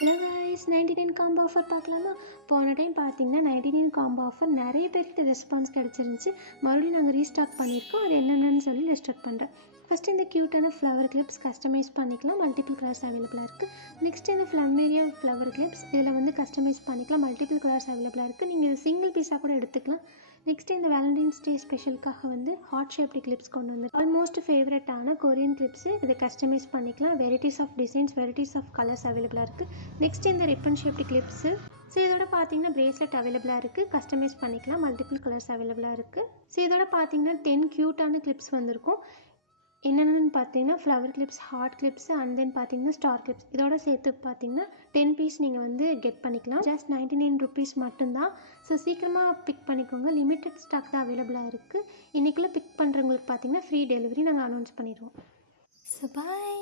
Hello guys, 99 combo offer பார்க்கலாமா? போன time பார்த்தீங்கன்னா 99 காம்போ ஆஃபர் நிறைய பேருக்கு ரெஸ்பான்ஸ் கிடச்சிருந்துச்சு. மறுபடியும் நாங்கள் ரீஸ்டாக் பண்ணியிருக்கோம். அது என்னென்னு சொல்லி லிஸ்ட் அவுட் பண்ணுறேன். ஃபஸ்ட்டு இந்த க்யூட்டான ஃப்ளவர் கிளிப்ஸ் கஸ்டமைஸ் பண்ணிக்கலாம். மல்டிபிள் கலர்ஸ் அவைலபிளாக இருக்குது. நெக்ஸ்ட் இந்த ஃப்ளம்மேரியா ஃப்ளவர் கிளிப்ஸ் இதில் வந்து கஸ்டமைஸ் பண்ணிக்கலாம். மல்டிபிள் கலர்ஸ் அவைலபிளாக இருக்குது. நீங்கள் சிங்கிள் பீஸாக கூட எடுத்துக்கலாம். நெக்ஸ்ட் இந்த வேலண்டைன்ஸ் டே ஸ்பெஷலுக்காக வந்து ஹார்ட் ஷேப்டு கிளிப்ஸ் கொண்டு வந்து ஆல்மோஸ்ட் ஃபேவரட்டான கொரியன் கிளிப்ஸு இதை கஸ்டமைஸ் பண்ணிக்கலாம். Varieties of designs, varieties of colours அவைலபிளாக இருக்குது. நெக்ஸ்ட் இந்த ரிப்பன் ஷேப்டு கிளிப்ஸு. ஸோ இதோட பார்த்தீங்கன்னா பிரேஸ்லெட் அவைலபிளாக இருக்குது. கஸ்டமைஸ் பண்ணிக்கலாம். மல்டிபிள் கலர்ஸ் அவைலபிளாக இருக்குது. ஸோ இதோட பார்த்தீங்கன்னா 10 க்யூட்டான கிளிப்ஸ் வந்திருக்கும். என்னென்னு பார்த்தீங்கன்னா flower clips, heart clips and then பார்த்தீங்கன்னா ஸ்டார் கிளிப்ஸ். இதோட சேர்த்து பார்த்தீங்கன்னா 10 பீஸ் நீங்கள் வந்து கெட் பண்ணிக்கலாம். ஜஸ்ட் 99 ருபீஸ் மட்டும்தான். ஸோ சீக்கிரமாக பிக் பண்ணிக்கோங்க. லிமிட்டட் ஸ்டாக் தான் அவைலபிளாக இருக்குது. இன்றைக்குள்ளே பிக் பண்ணுறவங்களுக்கு பார்த்தீங்கன்னா ஃப்ரீ டெலிவரி நாங்கள் அனௌன்ஸ் பண்ணிடுவோம். So bye.